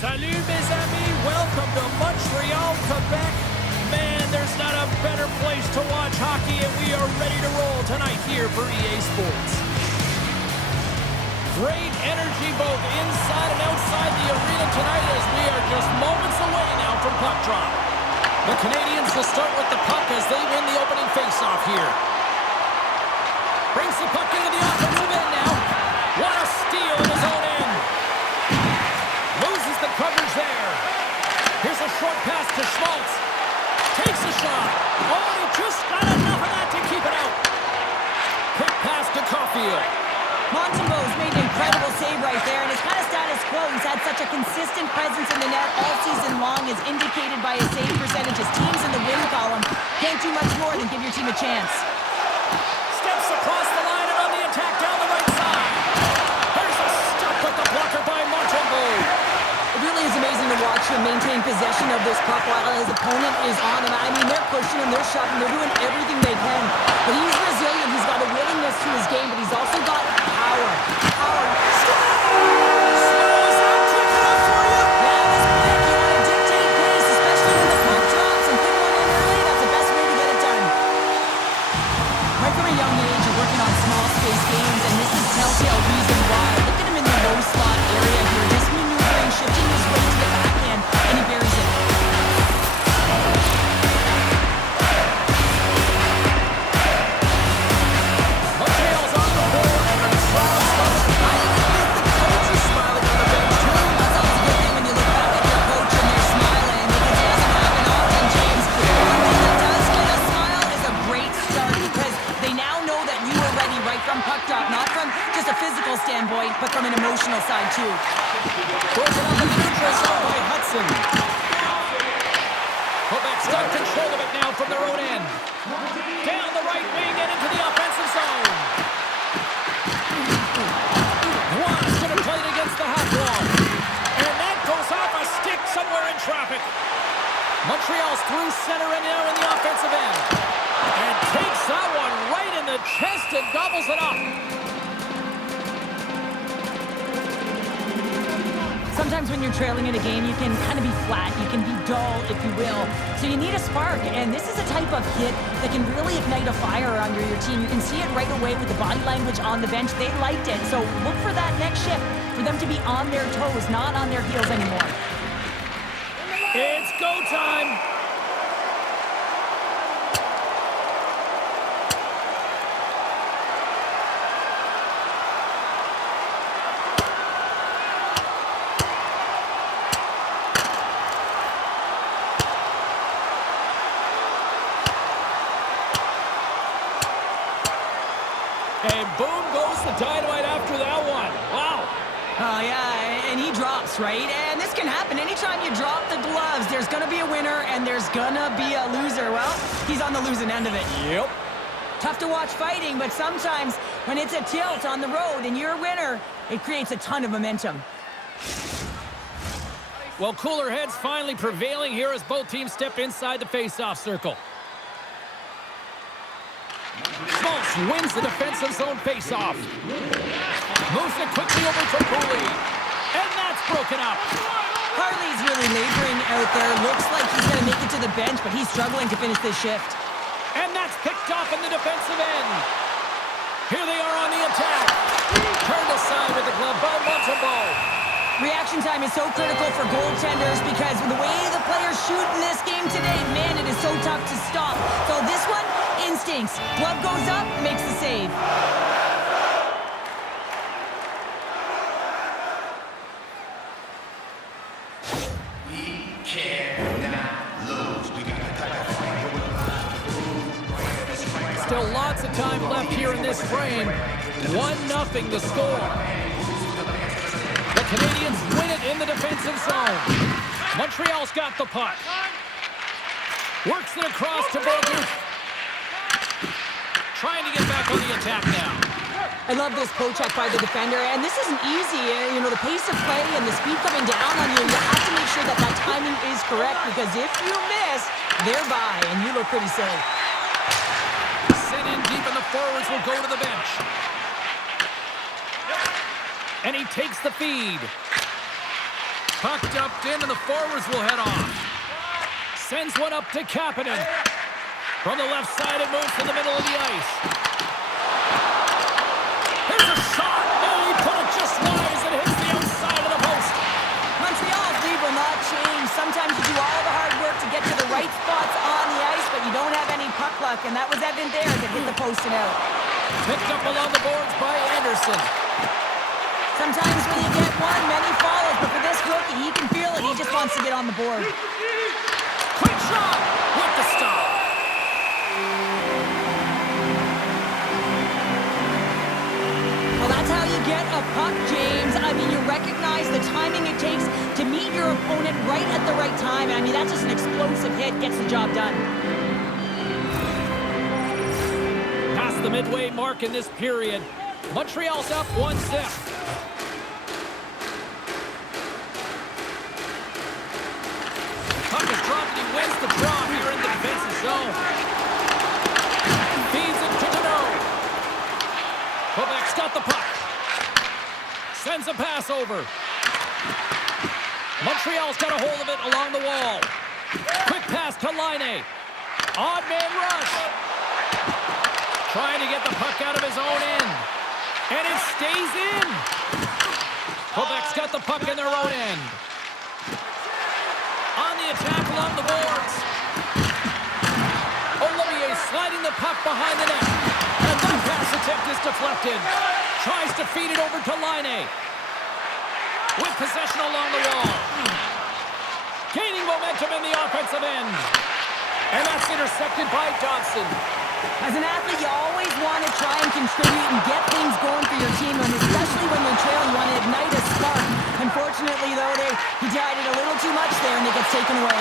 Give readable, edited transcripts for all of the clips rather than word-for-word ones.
Salut, mes amis. Welcome to Montreal, Quebec. Man, there's not a better place to watch hockey, and we are ready to roll tonight here for EA Sports. Great energy both inside and outside the arena tonight as we are just moments away now from puck drop. The Canadians will start with the puck as they win the opening faceoff here. Brings the puck into the offensive end now. What a steal in his own end. Loses the coverage there. Here's a short pass to Schmaltz. Takes a shot. Oh, he just got enough of that to keep it out. Quick pass to Caulfield. Montembeault's made an incredible save right there, and it's kind of status quo. He's had such a consistent presence in the net all season long, as indicated by his save percentages. Teams in the win column can't do much more than give your team a chance. Steps across the line and on the attack down the right side. There's a stop with the blocker by Montembeault. It really is amazing to watch him maintain possession of this puck while his opponent is on him. I mean, they're pushing him, they're shoving, they're doing everything they can. But he's resilient, he's got a willingness to his game, but he's also got power. Power. Is that quick enough for you? Yeah, this quick. You want to dictate pace, especially when the puck drops, and put one in early. That's the best way to get it done. Right from a young age, you're working on small space games, and this is telltale reason why. Look at him in the low slot area here, just maneuvering, shifting his way to the backhand, and he buries it. Montreal's on the board, and the crowd starts smiling. I think the coach is smiling on the bench, too. That's always a good thing when you look back at your coach and they're smiling, because it doesn't happen often, James. The one thing that does get a smile is a great start, because they now know that you are ready right from puck drop, not from just a physical standpoint, but from an emotional side, too. Broken up in the neutral zone by Hudson. Quebec's got control of it now from their own end. Down the right wing and into the offensive zone. Juan's going to play it against the half wall. And that goes off a stick somewhere in traffic. Montreal's through center and now in the offensive end. And takes that one right in the chest and gobbles it up. Sometimes when you're trailing in a game, you can kind of be flat. You can be dull, if you will. So you need a spark, and this is a type of hit that can really ignite a fire under your team. You can see it right away with the body language on the bench. They liked it, so look for that next shift, for them to be on their toes, not on their heels anymore. It's go time. And boom goes the dynamite after that one. Wow. Oh, yeah, and he drops, right? And this can happen. Anytime you drop the gloves, there's going to be a winner and there's going to be a loser. Well, he's on the losing end of it. Yep. Tough to watch fighting, but sometimes when it's a tilt on the road and you're a winner, it creates a ton of momentum. Well, cooler heads finally prevailing here as both teams step inside the face-off circle. Schmaltz wins the defensive zone face-off. Moves it quickly over to Pooley. And that's broken up. Harley's really laboring out there. Looks like he's going to make it to the bench, but he's struggling to finish this shift. And that's picked off in the defensive end. Here they are on the attack. Turned aside with the glove by Montembeault. Reaction time is so critical for goaltenders because the way the players shoot in this game today, man, it is so tough to stop. So this one, instincts. Glove goes up, makes the save. We cannot lose. We got the type of fight. Still lots of time left here in this frame. 1-0 the score. The Canadians win it in the defensive zone. Montreal's got the puck. Works it across to Bogut. Trying to get back on the attack now. I love this poke check by the defender, and this isn't easy. You know, the pace of play and the speed coming down on you, you have to make sure that that timing is correct, because if you miss, they're by, and you look pretty silly. Sent in deep, and the forwards will go to the bench. And he takes the feed. Puck dumped in, and the forwards will head off. Sends one up to Kapanen. From the left side, it moves to the middle of the ice. Here's a shot. Oh, he put it just wide as it hits the outside of the post. Montreal's lead will not change. Sometimes you do all the hard work to get to the right spots on the ice, but you don't have any puck luck, and that was evident there as it hit the post and out. Picked up along the boards by Anderson. Sometimes when you get one, many follow, but for this rookie, he can feel it. He just wants to get on the board. Quick shot with the stop. Well, that's how you get a puck, James. I mean, you recognize the timing it takes to meet your opponent right at the right time. I mean, that's just an explosive hit, gets the job done. Past the midway mark in this period. Montreal's up 1-0. Puck is dropped, and he wins the draw here in the defensive zone. Feeds it to Deneau. Quebec's got the puck. Sends a pass over. Montreal's got a hold of it along the wall. Quick pass to Laine. Odd man rush. Trying to get the puck out of his own end. And it stays in. Quebec's got the puck in their own end. On the attack along the boards. Olivier sliding the puck behind the net. And that pass attempt is deflected. Tries to feed it over to Laine. With possession along the wall. Gaining momentum in the offensive end. And that's intercepted by Johnson. As an athlete, you always want to try and contribute and get things going for your team, and especially when you're trailing, you want to ignite a spark. Unfortunately, though, he tried it a little too much there, and it gets taken away.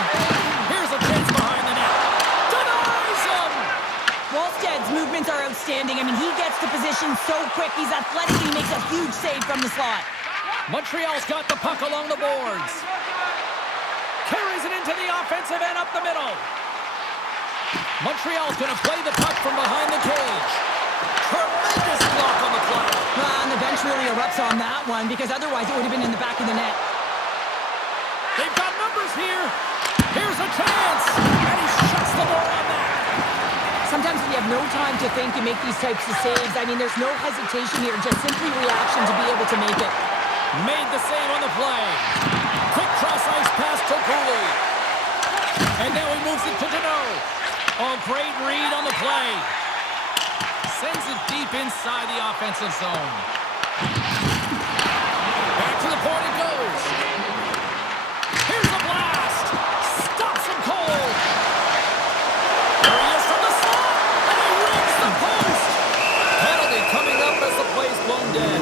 Here's a chance behind the net. Denies him! Wallstedt's movements are outstanding. I mean, he gets to position so quick. He's athletic. He makes a huge save from the slot. Montreal's got the puck along the boards. Carries it into the offensive end up the middle. Montreal's going to play the puck from behind the cage. Tremendous block on the play. Well, and the bench really erupts on that one, because otherwise it would have been in the back of the net. They've got numbers here. Here's a chance. And he shuts the door on that. Sometimes when you have no time to think, you make these types of saves. I mean, there's no hesitation here, just simply reaction to be able to make it. Made the save on the play. Quick cross-ice pass to Cooley. And now he moves it to Deneau. Oh, great read on the play. Sends it deep inside the offensive zone. Back to the point it goes. Here's a blast. Stops him cold. There he is from the slot. And he rings the post. Penalty coming up as the play's blown dead.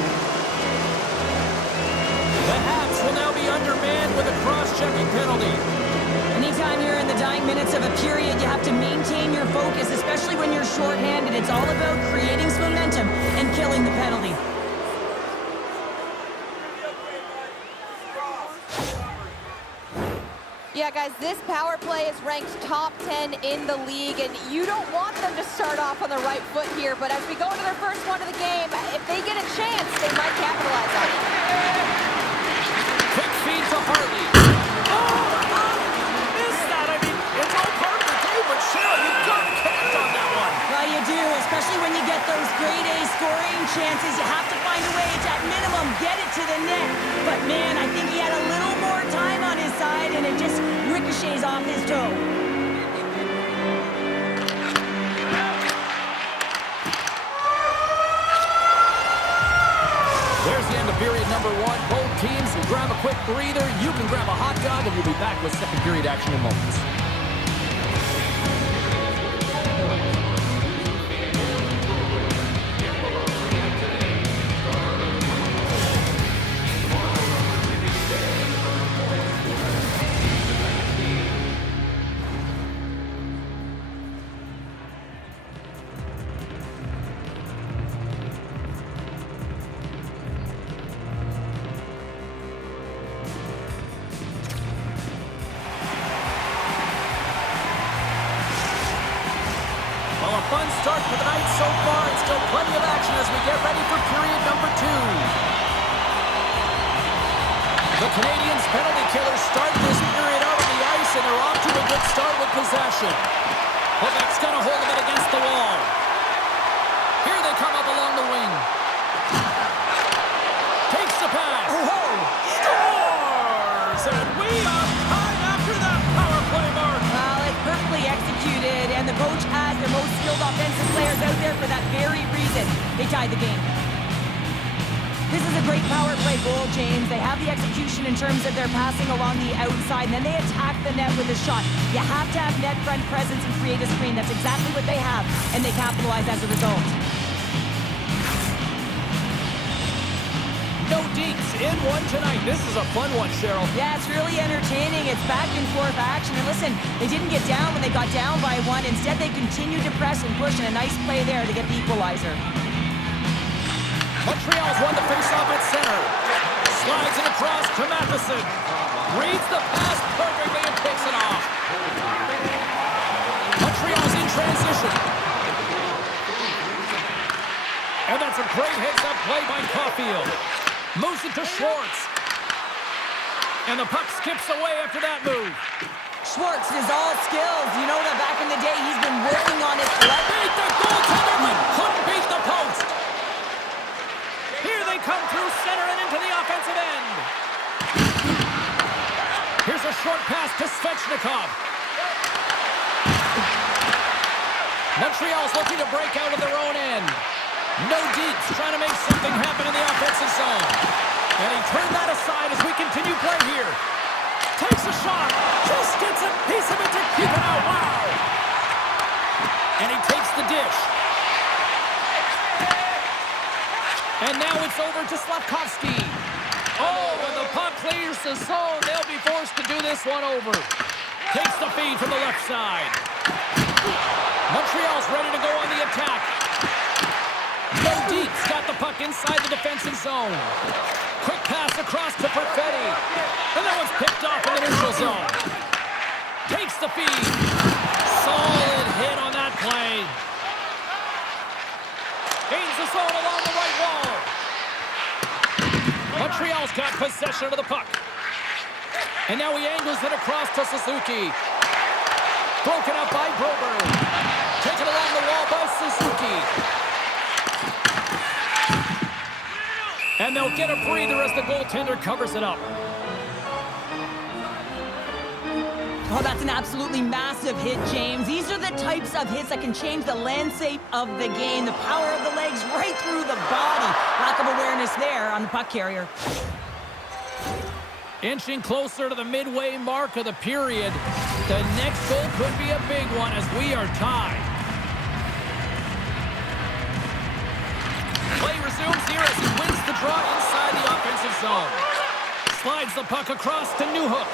The Habs will now be undermanned with a cross-checking penalty. Anytime you're in the dying minutes of a period, you have to maintain your focus, especially when you're shorthanded. It's all about creating some momentum and killing the penalty. Yeah, guys, this power play is ranked top 10 in the league, and you don't want them to start off on the right foot here, but as we go into their first one of the game, if they get a chance, they might capitalize on it. Quick feed to Hartley. Missed that. I mean, it's all part of the game, but Cheryl, you've got to connect on that one. Well, you do, especially when you get those grade A scoring chances. You have to find a way to, at minimum, get it to the net. But, man, I think he had a little more time on his side, and it just ricochets off his toe. There's the end of period number one. Both teams will grab a quick breather. You can grab a hot dog, and we'll be back with second period action in moments. The Canadians' penalty killers start this period out on the ice, and they're off to a good start with possession. Quebec's got a hold of it against the wall. Here they come up along the wing. Takes the pass. Scores! And we are tied after that power play mark. Well, it's perfectly executed, and the coach has their most skilled offensive players out there for that very reason. They tied the game. This is a great power play goal, James. They have the execution in terms of their passing along the outside, and then they attack the net with a shot. You have to have net front presence and create a screen. That's exactly what they have, and they capitalize as a result. No deeks in one tonight. This is a fun one, Cheryl. Yeah, it's really entertaining. It's back and forth action. And listen, they didn't get down when they got down by one. Instead, they continued to press and push, and a nice play there to get the equalizer. Montreal's won the faceoff at center. Slides it across to Matheson. Reads the pass perfectly and takes it off. Montreal's in transition. And that's a great heads-up play by Caulfield. Moves it to Schwartz. And the puck skips away after that move. Schwartz is all skills. You know that back in the day, he's been working on his left. Beat the goaltender, but couldn't beat the post. Here they come through center and into the offensive end. Here's a short pass to Svechnikov. Montreal's looking to break out of their own end. No deeps, trying to make something happen in the offensive zone. And he turned that aside as we continue play here. Takes a shot. Just gets a piece of it to keep it out. Wow. And he takes the dish. And now it's over to Slavkovsky. Oh, and the puck clears the zone. They'll be forced to do this one over. Takes the feed from the left side. Montreal's ready to go on the attack. No deeps, got the puck inside the defensive zone. Quick pass across to Perfetti. And that one's picked off in the neutral zone. Takes the feed. Solid hit on that play. Gains the zone along the right wall. Montreal's got possession of the puck. And now he angles it across to Suzuki. Broken up by Broberg. Taken along the wall by Suzuki. And they'll get a breather as the goaltender covers it up. Oh, that's an absolutely massive hit, James. These are the types of hits that can change the landscape of the game. The power of the legs right through the body. Lack of awareness there on the puck carrier. Inching closer to the midway mark of the period. The next goal could be a big one as we are tied. Play resumes here as he wins the draw inside the offensive zone. Slides the puck across to Newhook.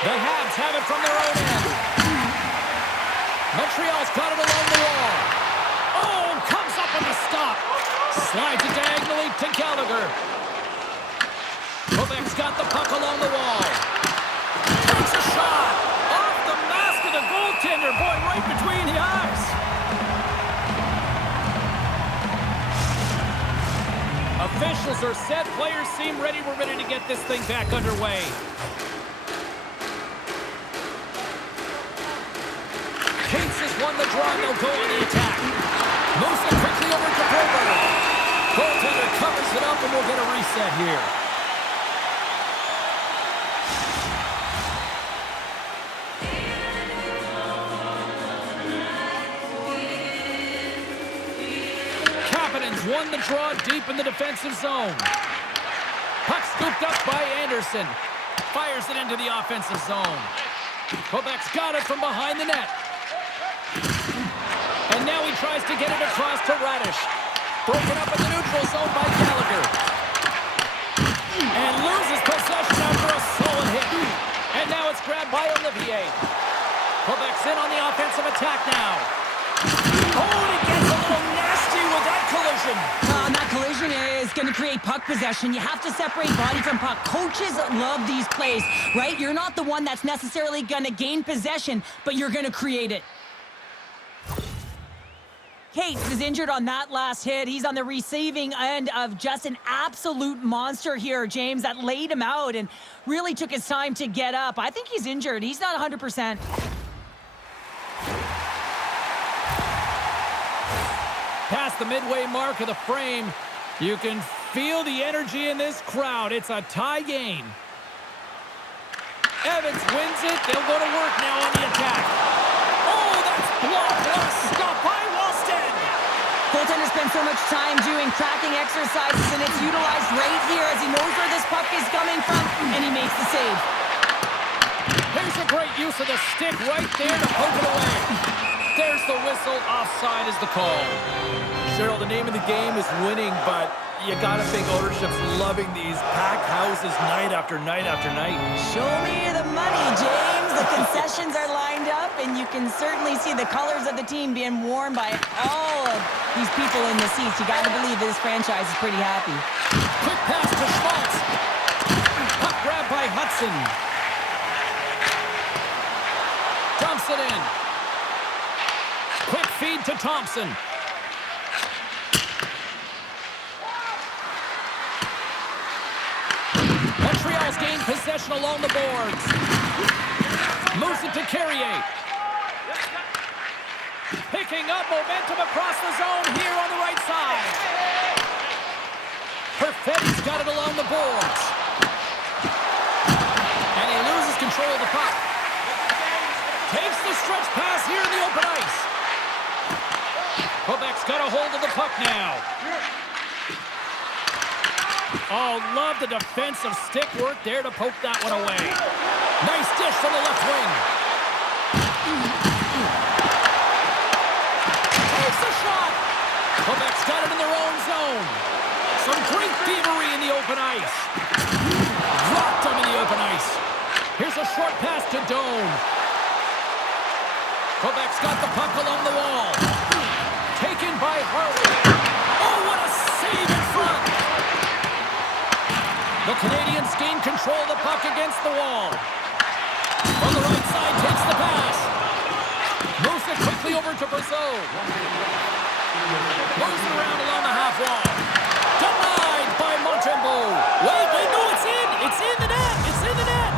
The Habs have it from their own end. Montreal's got it along the wall. Oh, comes up on the stop. Slides it diagonally to Gallagher. Quebec's got the puck along the wall. Takes a shot. Off the mask of the goaltender. Boy, right between the eyes. Officials are set. Players seem ready. We're ready to get this thing back underway. Cates has won the draw, and they'll go on the attack. Moves it quickly over to Broberg. Goaltender covers it up, and we'll get a reset here. Capitans won the draw deep in the defensive zone. Puck scooped up by Anderson. Fires it into the offensive zone. Quebec's got it from behind the net. And now he tries to get it across to Radish. Broken up in the neutral zone by Gallagher. And loses possession after a solid hit. And now it's grabbed by Olivier. Quebec's in on the offensive attack now. Oh, and he gets a little nasty with that collision. That collision is going to create puck possession. You have to separate body from puck. Coaches love these plays, right? You're not the one that's necessarily going to gain possession, but you're going to create it. Cates is injured on that last hit. He's on the receiving end of just an absolute monster here, James, that laid him out and really took his time to get up. I think he's injured. He's not 100%. Past the midway mark of the frame, you can feel the energy in this crowd. It's a tie game. Evans wins it. They'll go to work now on the attack. Oh, that's blocked. What a stop by Wallstedt. Goaltender spends so much time doing tracking exercises, and it's utilized right here as he knows where this puck is coming from, and he makes the save. There's a great use of the stick right there to poke it away. There's the whistle. Offside is the call. Cheryl, the name of the game is winning, but you gotta think ownership's loving these packed houses night after night after night. Show me the money, James. The concessions are lined up, and you can certainly see the colors of the team being worn by all of these people in the seats. You gotta believe this franchise is pretty happy. Quick pass to Schmaltz. Puck grab by Hudson. Dumps it in. Quick feed to Thompson. Montreal's gained possession along the boards. Moves it to Carrier. Picking up momentum across the zone here on the right side. Perfetti's got it along the boards. And he loses control of the puck. Takes the stretch pass here in the open ice. Quebec's got a hold of the puck now. Oh, love the defensive stick work there to poke that one away. Nice dish from the left wing. Takes a shot. Quebec's got it in their own zone. Some great thievery in the open ice. Dropped him in the open ice. Here's a short pass to Doan. Quebec's got the puck along the wall. Taken by Harley. Oh, what a save in front. The Canadians gain control of the puck against the wall. On the right side, takes the pass. Moves it quickly over to Brazeau. Moves it around along the half wall. Denied by Montembeault. Wait, no, it's in. It's in the net. It's in the net.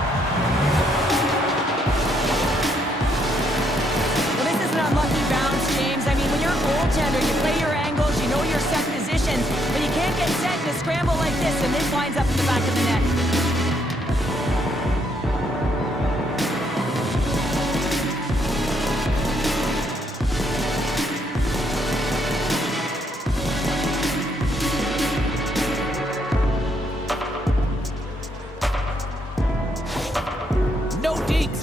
Well, this is an unlucky bounce, James. I mean, when you're a goaltender, you play your angles, you know your set positions, but you can't get set in a scramble like this, and this winds up in the back of the net.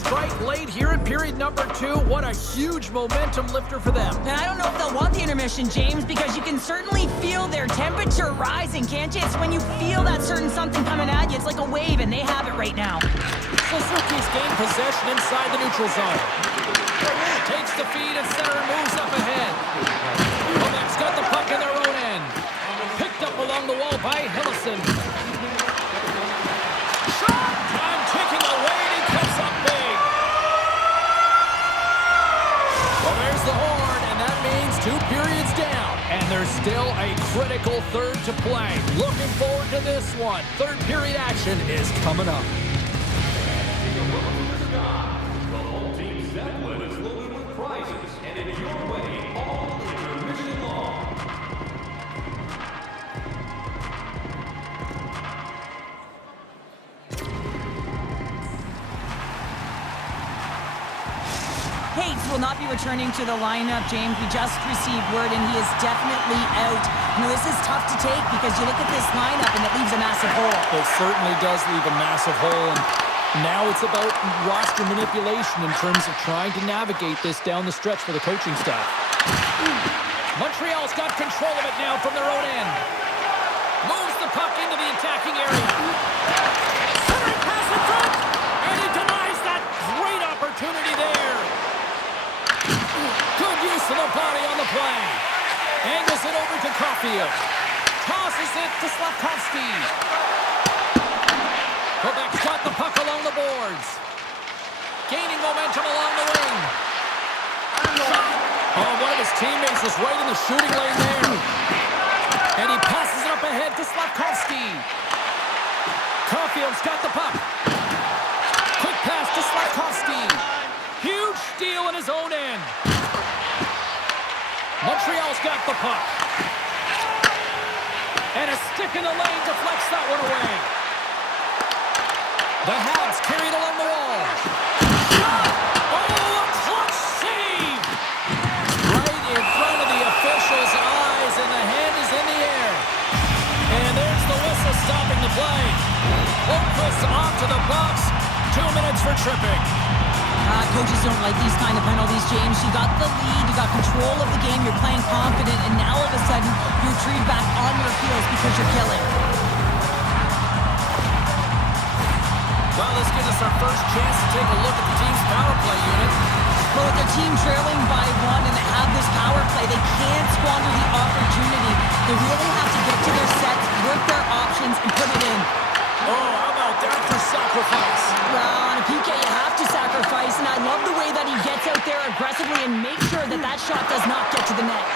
Strike late here in period number 2. What a huge momentum lifter for them. And I don't know if they'll want the intermission, James, because you can certainly feel their temperature rising, can't you? It's when you feel that certain something coming at you. It's like a wave, and they have it right now. Suzuki's gained possession inside the neutral zone. Takes the feed and center and moves up ahead. Quebec's got the puck in their own end. Picked up along the wall by Hillison. Shot! And taking away, and he comes up big. Well, there's the horn, and that means 2 periods down. And there's still a critical third to play. Looking forward to this one. Third period action is coming up. Cates will not be returning to the lineup, James. We just received word, and he is definitely out. You know, this is tough to take because you look at this lineup, and it leaves a massive hole. It certainly does leave a massive hole, and now it's about roster manipulation in terms of trying to navigate this down the stretch for the coaching staff. Montreal's got control of it now from their own end. Moves the puck into the attacking area. Centering pass in front, and he denies that great opportunity there. Good use of the body on the play. Angles it over to Caulfield. Tosses it to Slavkovsky. Quebec's got the puck along the boards. Gaining momentum along the wing. Shot. Oh, one of the his teammates is right in the shooting lane there. And he passes it up ahead to Slavkovsky. Caulfield's got the puck. Quick pass to Slavkovsky. Huge steal in his own end. Montreal's got the puck. And a stick in the lane deflects that one away. The Habs carried along the wall. Oh, a clutch save! Right in front of the official's eyes, and the hand is in the air. And there's the whistle stopping the play. Holmquist off to the box. 2 minutes for tripping. Coaches don't like these kind of penalties, James. You got the lead, you got control of the game, you're playing confident, and now all of a sudden, you're treated back on your heels because you're killing. Well, this gives us our first chance to take a look at the team's power play unit. Well, with their team trailing by 1 and they have this power play, they can't squander the opportunity. They really have to get to their sets, work their options, and put it in. Oh, how about that for sacrifice? Well, on a PK, you have to sacrifice, and I love the way that he gets out there aggressively and makes sure that that shot does not get to the net.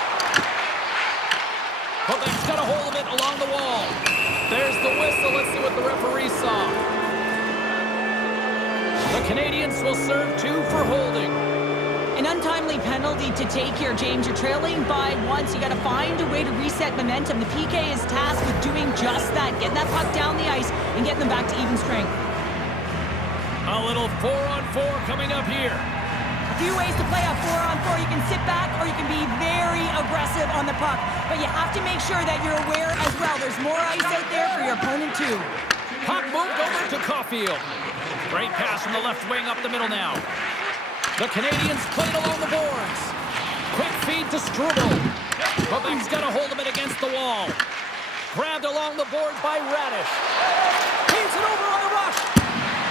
Quebec's got a hold of it along the wall. There's the whistle. Let's see what the referee saw. The Canadians will serve 2 for holding. An untimely penalty to take here, James. You're trailing by 1, so you got to find a way to reset momentum. The PK is tasked with doing just that, getting that puck down the ice and getting them back to even strength. A little 4-on-4 coming up here. A few ways to play a 4-on-4. You can sit back or you can be very aggressive on the puck. But you have to make sure that you're aware as well. There's more ice out there for your opponent too. Puck moved over to Caulfield. Great pass from the left wing up the middle now. The Canadians played along the boards. Quick feed to Struble. Quebec's got a hold of it against the wall. Grabbed along the boards by Radish. Feeds it over on the rush.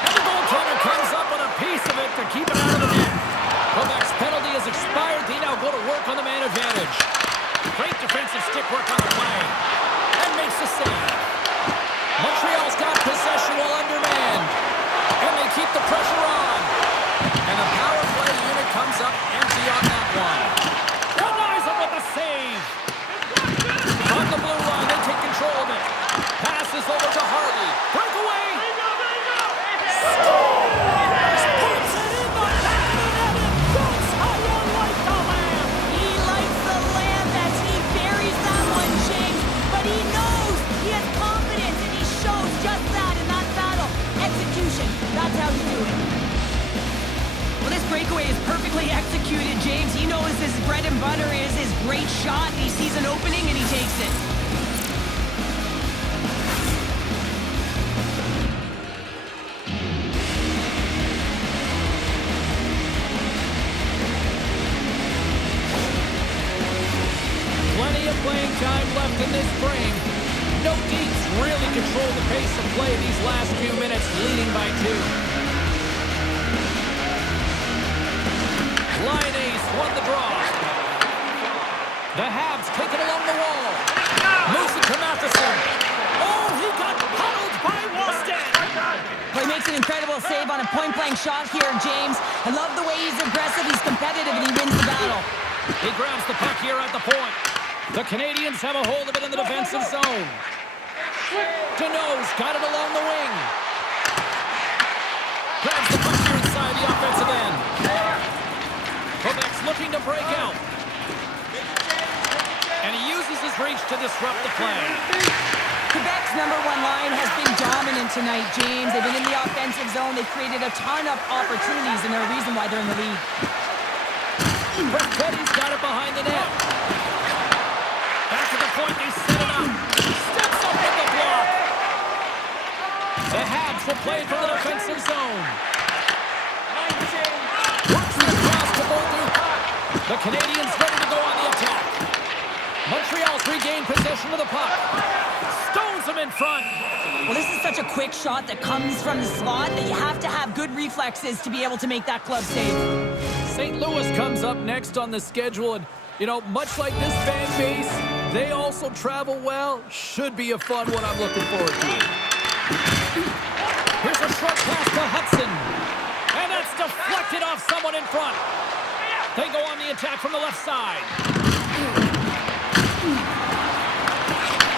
And the goaltender comes up with a piece of it to keep it out of the net. Quebec's penalty has expired. They now go to work on the man advantage. Great defensive stick work on the play. And makes the save. Montreal's got possession while undermanned. And they keep the pressure on. And the power play unit comes up empty on that one. Denies him with a save. On the blue line, they take control of it. Passes over to Harley. Breakaway. Scores! Puts it in the back of the net, and that's how you like the lamb. He likes the lamb as he buries that one, James. But he knows he has confidence, and he shows just that in that battle. Execution. That's how you do it. Well, this breakaway is perfectly executed, James. He knows his bread and butter is his great shot. He sees an opening and he takes it. Plenty of playing time left in this frame. Nordiques really control the pace of play these last few minutes, leading by 2. Line ace won the draw. The Habs take it along the wall. Moves it to Matheson. Oh, he got puddled by Wallstedt. Well, he makes an incredible save on a point-blank shot here, James. I love the way he's aggressive, he's competitive, and he wins the battle. He grabs the puck here at the point. The Canadians have a hold of it in the defensive zone. Deneau's got it along the wing. Grabs the puck here inside the offensive end. Quebec's looking to break out. And he uses his reach to disrupt the play. Quebec's number 1 line has been dominant tonight, James. They've been in the offensive zone. They've created a ton of opportunities, and they're a reason why they're in the lead. Petty's got it behind the net. Back to the point, they set it up. Steps up with the block. The Habs will play from the defensive zone. Works the cross to Bolduc. The Canadians ready to go on the attack. Montreal's regained possession of the puck. Stones him in front. Well, this is such a quick shot that comes from the slot that you have to have good reflexes to be able to make that glove save. St. Louis comes up next on the schedule, and, you know, much like this fan base, they also travel well. Should be a fun one I'm looking forward to. Here's a short pass to Hudson. And that's deflected off someone in front. They go on the attack from the left side.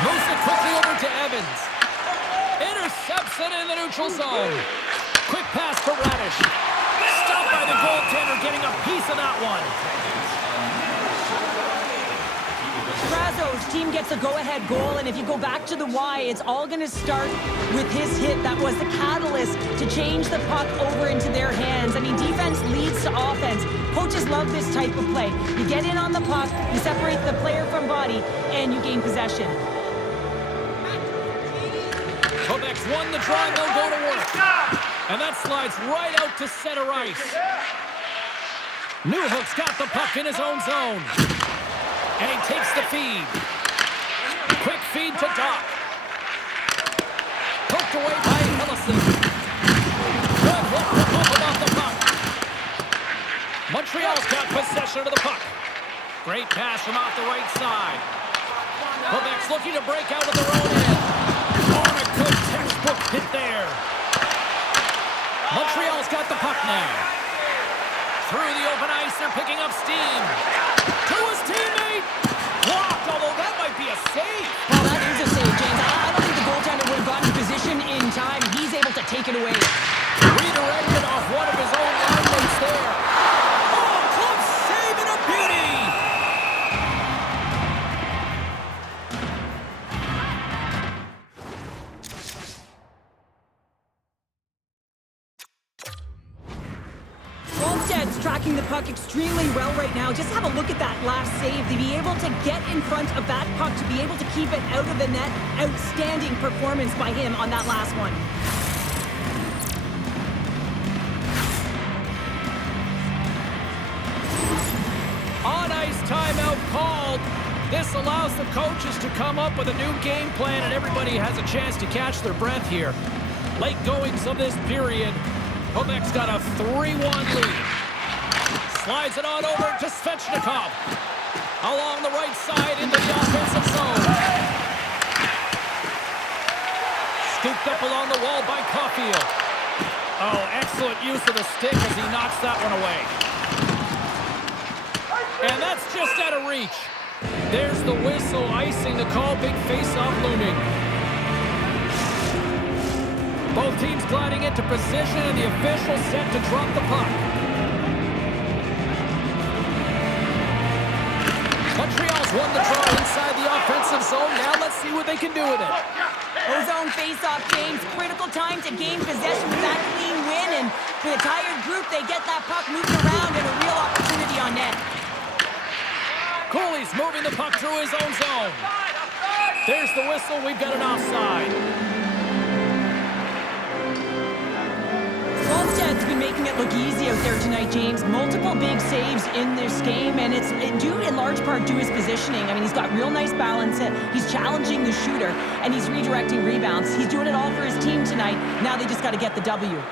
Moves it quickly over to Evans. Intercepts it in the neutral zone. Quick pass for Radish. Stopped by the goaltender, getting a piece of that one. Brazo's team gets a go-ahead goal, and if you go back to the why, it's all going to start with his hit that was the catalyst to change the puck over into their hands. I mean, defense leads to offense. Coaches love this type of play. You get in on the puck, you separate the player from body, and you gain possession. Quebec's won the draw, and they'll go to work. And that slides right out to center ice. Newhook's got the puck in his own zone. And he takes the feed. Quick feed to Doc. Poked away by Ellison. Good hit to move him off the puck. Montreal's got possession of the puck. Great pass from off the right side. Quebec's looking to break out of their own end. On a good textbook hit there. Montreal's got the puck now. Through the open ice, they're picking up steam. To his teammate. Blocked, although that might be a save. Well, that is a save, James. I don't think the goaltender would have gotten to position in time. He's able to take it away. Redirected off one of his own line mates there. Oh, close save and a beauty. Wallstedt's tracking the puck extremely well right now. Just have a look at that last save. To be able to get in front of that puck, to be able to keep it out of the net. Outstanding performance by him on that last one. On-ice timeout called. This allows the coaches to come up with a new game plan, and everybody has a chance to catch their breath here. Late goings of this period. Quebec's got a 3-1 lead. Slides it on over to Svechnikov. Along the right side into the offensive zone. Scooped up along the wall by Caulfield. Oh, excellent use of the stick as he knocks that one away. And that's just out of reach. There's the whistle, icing the call. Big face-off looming. Both teams gliding into position, and the official set to drop the puck. Montreal's won the draw inside the offensive zone. Now let's see what they can do with it. Ozone face-off, James. Critical time to gain possession with that clean win, and for the tired group, they get that puck moved around and a real opportunity on net. Cooley's moving the puck through his own zone. There's the whistle. We've got an offside. Wallstedt's been making it look easy out there tonight, James. Multiple big saves in this game, and it's due in large part to his positioning. I mean, he's got real nice balance. He's challenging the shooter, and he's redirecting rebounds. He's doing it all for his team tonight. Now they just got to get the W.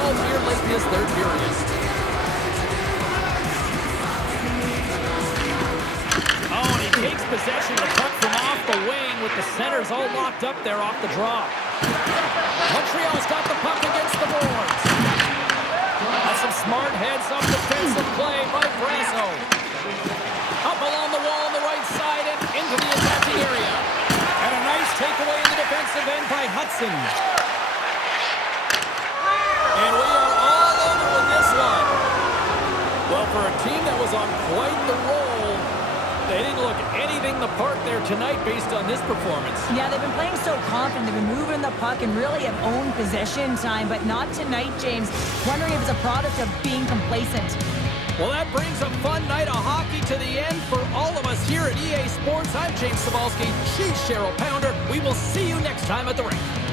result here late in this third period. Oh, and he takes possession of the puck from off the wing with the centers all locked up there off the draw. Montreal's got the puck against the boards. That's some smart heads-up defensive play by Brasso. Up along the wall on the right side and into the attacking area. And a nice takeaway in the defensive end by Hudson. And we are all over with this one. Well, for a team that was on quite the roll, they didn't look anything the part there tonight based on this performance. Yeah, they've been playing so confident. They've been moving the puck and really have owned possession time, but not tonight, James. Wondering if it's a product of being complacent. Well, that brings a fun night of hockey to the end for all of us here at EA Sports. I'm James Cybulski. She's Cheryl Pounder. We will see you next time at the rink.